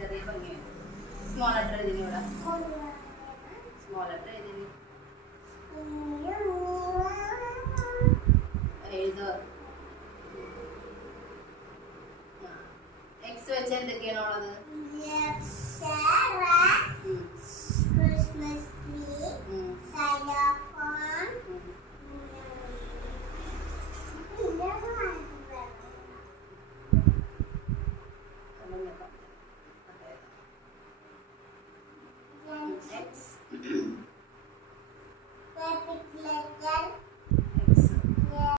ചെറിയ ഭംഗി. Small letter എഴുതി ഇവിടെ. സ്മോൾ ലെറ്റർ എഴുതി എഴുതുക. എക്സ് വെച്ച് എന്തൊക്കെയാണുള്ളത്?